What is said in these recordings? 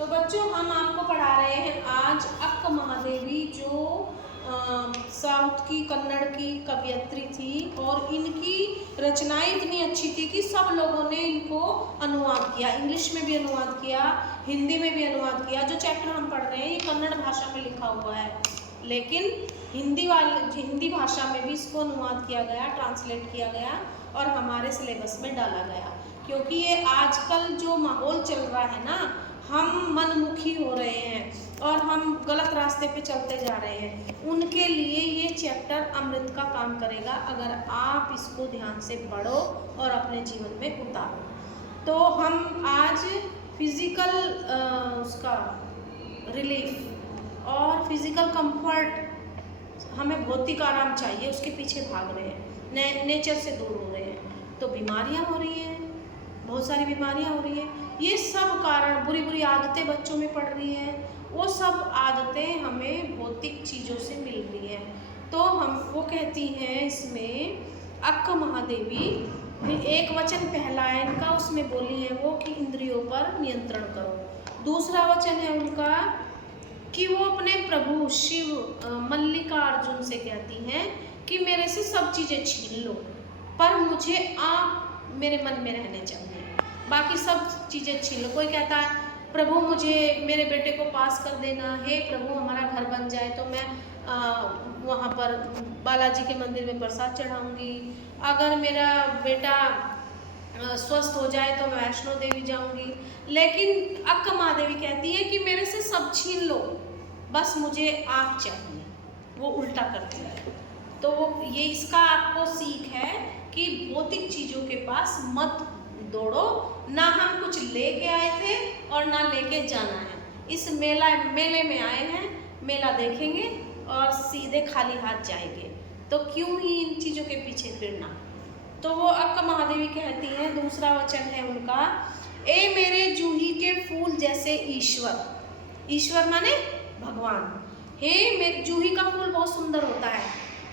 तो बच्चों हम आपको पढ़ा रहे हैं आज अक्क महादेवी जो साउथ की कन्नड़ की कवयित्री थी और इनकी रचनाएं इतनी अच्छी थी कि सब लोगों ने इनको अनुवाद किया, इंग्लिश में भी अनुवाद किया, हिंदी में भी अनुवाद किया। जो चैप्टर हम पढ़ रहे हैं ये कन्नड़ भाषा में लिखा हुआ है, लेकिन हिंदी भाषा में भी इसको अनुवाद किया गया, ट्रांसलेट किया गया और हमारे सिलेबस में डाला गया। क्योंकि ये आजकल जो माहौल चल रहा है ना, हम मनमुखी हो रहे हैं और हम गलत रास्ते पे चलते जा रहे हैं, उनके लिए ये चैप्टर अमृत का काम करेगा अगर आप इसको ध्यान से पढ़ो और अपने जीवन में उतारो। तो हम आज फिजिकल उसका रिलीफ और फिजिकल कंफर्ट, हमें भौतिक आराम चाहिए, उसके पीछे भाग रहे हैं, नेचर से दूर हो रहे हैं, तो बीमारियां हो रही हैं, बहुत सारी बीमारियां हो रही हैं। ये सब कारण, बुरी बुरी आदतें बच्चों में पड़ रही हैं, वो सब आदतें हमें भौतिक चीज़ों से मिल रही हैं। तो हम वो कहती हैं इसमें अक्क महादेवी, एक वचन पहला है इनका, उसमें बोली है वो कि इंद्रियों पर नियंत्रण करो। दूसरा वचन है उनका कि वो अपने प्रभु शिव मल्लिकार्जुन से कहती हैं कि मेरे से सब चीज़ें छीन लो, पर मुझे आप मेरे मन में रहने चाहिए, बाकी सब चीज़ें छीन लो। कोई कहता है प्रभु मुझे मेरे बेटे को पास कर देना, हे प्रभु हमारा घर बन जाए तो मैं वहाँ पर बालाजी के मंदिर में प्रसाद चढ़ाऊँगी, अगर मेरा बेटा स्वस्थ हो जाए तो मैं वैष्णो देवी जाऊँगी। लेकिन अक्क महादेवी कहती है कि मेरे से सब छीन लो, बस मुझे आप चाहिए। वो उल्टा करती है। तो ये इसका आपको सीख है कि भौतिक चीज़ों के पास मत दौड़ो, ना हम कुछ लेके आए थे और ना लेके जाना है। इस मेले में आए हैं, मेला देखेंगे और सीधे खाली हाथ जाएंगे, तो क्यों ही इन चीज़ों के पीछे फिरना। तो वो अक्क महादेवी कहती हैं, दूसरा वचन है उनका, ए मेरे जूही के फूल जैसे ईश्वर, ईश्वर माने भगवान, हे मेरे जूही का फूल बहुत सुंदर होता है,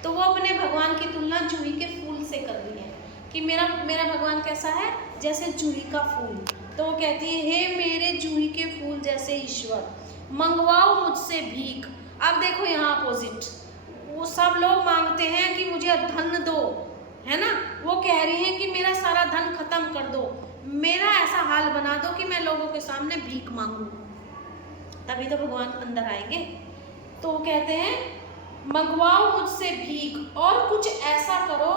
तो वो अपने भगवान की तुलना जूही के फूल से कर रही है कि मेरा भगवान कैसा है, जैसे जूही का फूल। तो वो कहती है, हे मेरे जूही के फूल जैसे ईश्वर, मंगवाओ मुझसे भीख। अब देखो यहाँ अपोजिट, वो सब लोग मांगते हैं कि मुझे धन दो, है ना, वो कह रही है कि मेरा सारा धन खत्म कर दो, मेरा ऐसा हाल बना दो कि मैं लोगों के सामने भीख मांगू, तभी तो भगवान अंदर आएंगे। तो वो कहते हैं मंगवाओ मुझसे भीख और कुछ ऐसा करो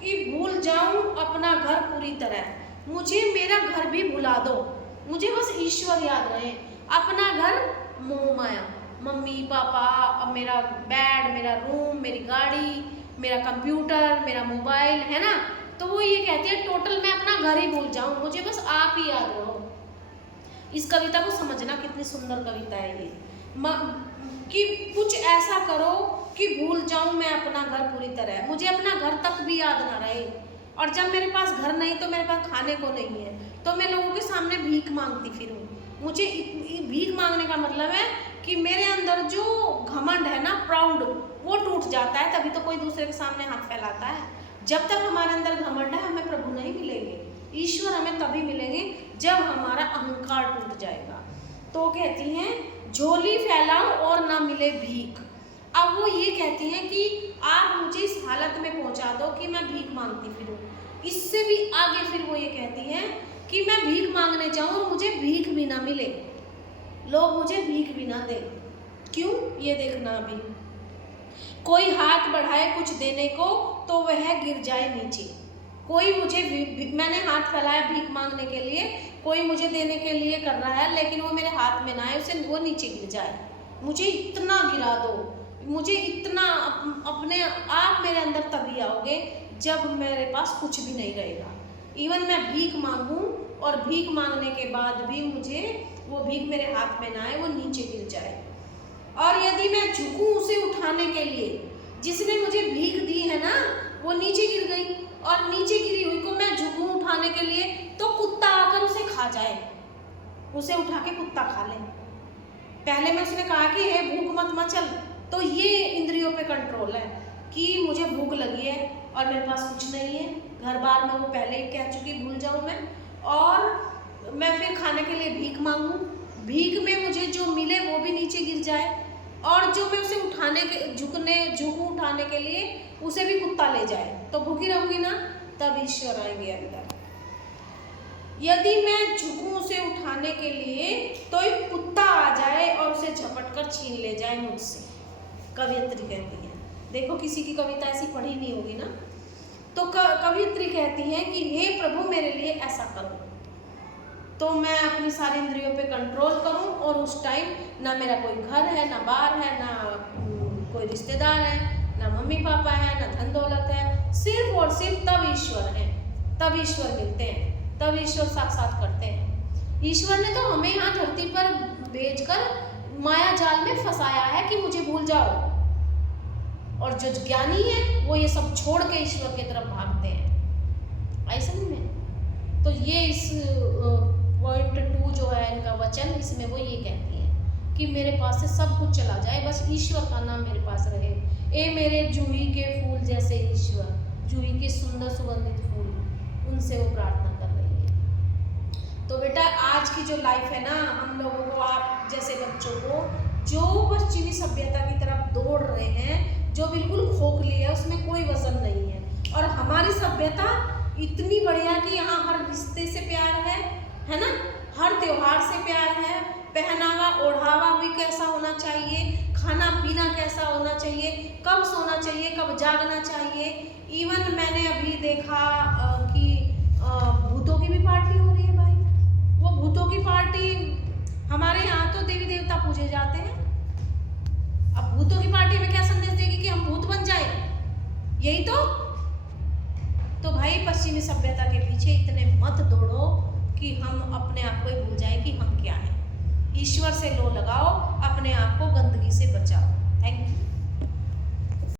कि भूल जाऊं अपना घर पूरी तरह, मुझे मेरा घर भी भुला दो, मुझे बस ईश्वर याद रहे, अपना घर मोह माया, मम्मी पापा, मेरा बेड, मेरा रूम, मेरी गाड़ी, मेरा कंप्यूटर, मेरा मोबाइल, है ना। तो वो ये कहती है टोटल मैं अपना घर ही भूल जाऊं, मुझे बस आप ही याद रहो। इस कविता को समझना, कितनी सुंदर कविता है ये, कि कुछ ऐसा करो कि भूल जाऊं मैं अपना घर पूरी तरह, मुझे अपना घर तक भी याद ना रहे, और जब मेरे पास घर नहीं तो मेरे पास खाने को नहीं है तो मैं लोगों के सामने भीख मांगती फिरूं। मुझे भीख मांगने का मतलब है कि मेरे अंदर जो घमंड है ना, प्राउड, वो टूट जाता है, तभी तो कोई दूसरे के सामने हाथ फैलाता है। जब तक हमारे अंदर घमंड है हमें प्रभु नहीं मिलेंगे, ईश्वर हमें तभी मिलेंगे जब हमारा अहंकार टूट जाएगा। तो कहती हैं झोली फैलाओ और ना मिले भीख। अब वो ये कहती हैं कि आप मुझे इस हालत में पहुंचा दो कि मैं भीख मांगती फिरूं। इससे भी आगे फिर वो ये कहती हैं कि मैं भीख मांगने जाऊं और मुझे भीख भी ना मिले, लोग मुझे भीख भी ना दे। क्यों, ये देखना अभी। कोई हाथ बढ़ाए कुछ देने को तो वह गिर जाए नीचे, कोई मुझे मैंने हाथ फैलाया भीख मांगने के लिए, कोई मुझे देने के लिए कर रहा है, लेकिन वो मेरे हाथ में ना आए, उसे वो नीचे गिर जाए, मुझे इतना गिरा दो, मुझे इतना, अपने आप मेरे अंदर तभी आओगे जब मेरे पास कुछ भी नहीं रहेगा। इवन मैं भीख मांगूं और भीख मांगने के बाद भी मुझे वो भीख मेरे हाथ में ना आए, वो नीचे गिर जाए। और यदि मैं झुकूं उसे उठाने के लिए, जिसने मुझे भीख दी है ना वो नीचे गिर गई, और नीचे गिरी हुई को मैं झुकूं उठाने के लिए तो कुत्ता आकर उसे खा जाए, उसे उठा के कुत्ता खा ले। पहले में उसने कहा कि हे भूख मत मचल, तो ये इंद्रियों पे कंट्रोल है कि मुझे भूख लगी है और मेरे पास कुछ नहीं है, घर बार में वो पहले ही कह चुकी भूल जाऊं मैं, और मैं फिर खाने के लिए भीख मांगूं, भीख में मिले वो भी नीचे गिर जाए, और जो मैं उसे झुकूं उठाने के लिए उसे भी कुत्ता ले जाए, तो भूखी रहूंगी ना? तब ईश्वर आएंगे अंदर। यदि मैं झुकूं उसे उठाने के लिए तो एक कुत्ता आ जाए और उसे झपट कर छीन ले जाए मुझसे, कवयित्री कहती है। देखो किसी की कविता ऐसी पढ़ी नहीं होगी ना। तो कवयित्री कहती है कि हे प्रभु मेरे लिए ऐसा करो, तो मैं अपनी सारी इंद्रियों पे कंट्रोल करूं, और उस टाइम ना मेरा कोई घर है, ना बार है, ना कोई रिश्तेदार है, ना मम्मी पापा है, ना धन दौलत है, सिर्फ और सिर्फ तब ईश्वर है, तब ईश्वर मिलते हैं, तब ईश्वर साक्षात करते हैं। ईश्वर ने तो हमें यहाँ धरती पर भेजकर माया जाल में फंसाया है कि मुझे भूल जाओ, और जो ज्ञानी है वो ये सब छोड़ के ईश्वर की तरफ भागते हैं। ऐसा नहीं है। तो ये इस पॉइंट 2 जो है इनका वचन, इसमें वो ये कहती है कि मेरे पास से सब कुछ चला जाए, बस ईश्वर का नाम मेरे पास रहे। ए मेरे जूही के फूल जैसे ईश्वर, जूही के सुंदर सुगंधित फूल, उनसे वो प्रार्थना कर रही है। तो बेटा आज की जो लाइफ है ना, हम लोगों को, आप जैसे बच्चों को जो पश्चिमी सभ्यता की तरफ दौड़ रहे हैं, जो बिल्कुल खोखली है, उसमें कोई वजन नहीं है। और हमारी सभ्यता इतनी बढ़िया कि यहाँ हर रिश्ते से प्यार है ना, हर त्योहार से प्यार है, पहनावा ओढ़ावा भी कैसा होना चाहिए, खाना पीना कैसा होना चाहिए, कब सोना चाहिए, कब जागना चाहिए। इवन मैंने अभी देखा कि भूतों की भी पार्टी हो रही है भाई। वो भूतों की पार्टी, हमारे यहाँ तो देवी देवता पूजे जाते हैं, अब भूतों की पार्टी में क्या संदेश देगी कि हम भूत बन जाए? यही तो भाई पश्चिमी सभ्यता के पीछे इतने मत दौड़ो कि हम अपने आप को ही भूल जाए कि हम क्या हैं। ईश्वर से लो लगाओ, अपने आप को गंदगी से बचाओ। Thank you.